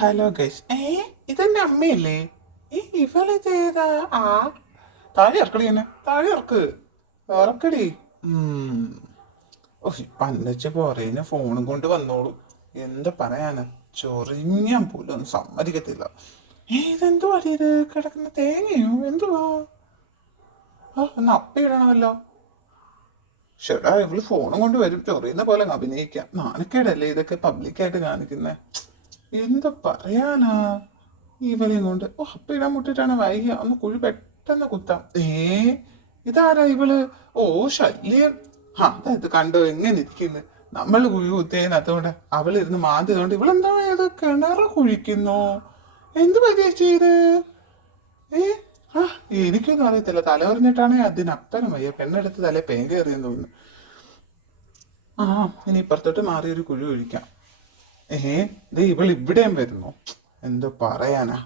Hello guys. ഇതെന്റെ അമ്മയല്ലേ? ഇവളിതേതാ? ആ, താഴെ ഇറക്കടി, എന്നെ താഴെ ഇറക്ക്, ഇറക്കടി. ഓ, പന്നച്ച പുറേന്ന് ഫോണും കൊണ്ട് വന്നോളൂ. എന്താ പറയാനാ, ചൊറിഞ്ഞാൻ പോലും ഒന്നും സമ്മതിക്കത്തില്ല. ഇതെന്തുവാ ഇത് കിടക്കുന്ന തേങ്ങയോ എന്തുവാ? ഒന്ന് അപ്പിടണമല്ലോ. ചേട്ടാ, ഇവള് ഫോണും കൊണ്ട് വരും, ചൊറിയുന്ന പോലെ അഭിനയിക്കാം. നാണക്കേടല്ലേ ഇതൊക്കെ പബ്ലിക്കായിട്ട് കാണിക്കുന്നേ. എന്താ പറയാനാ ഇവനെയും കൊണ്ട്. ഓ, അപ്പിടാൻ മുട്ടിട്ടാണ് വൈകിയ, ഒന്ന് കുഴി പെട്ടെന്ന് കുത്താം. ഇതാരാ ഇവള്? ഓ, ശല്യം. അതായത് കണ്ടോ എങ്ങനെ ഇരിക്കുന്നു. നമ്മൾ കുഴി കുത്തിയതിനകത്തോടെ അവളിരുന്ന് മാന്തിയതുകൊണ്ട് ഇവളെന്താ ഇത് കിണറ് കുഴിക്കുന്നു. എന്ത് പറ്റിയ ചെയ്ത്? ഏ ആ എനിക്കൊന്നും അറിയത്തില്ല. തല പറഞ്ഞിട്ടാണെ അതിനപ്പുറം വയ്യ. പെണ്ണെടുത്ത് തലേ പേങ്കേറിയെന്ന് തോന്നുന്നു. ആ, ഇനി ഇപ്പുറത്തോട്ട് മാറിയൊരു കുഴി ഒഴിക്കാം. ദേ ഇവൾ ഇവിടെയും വരുന്നു. എന്തോ പറയാനാ.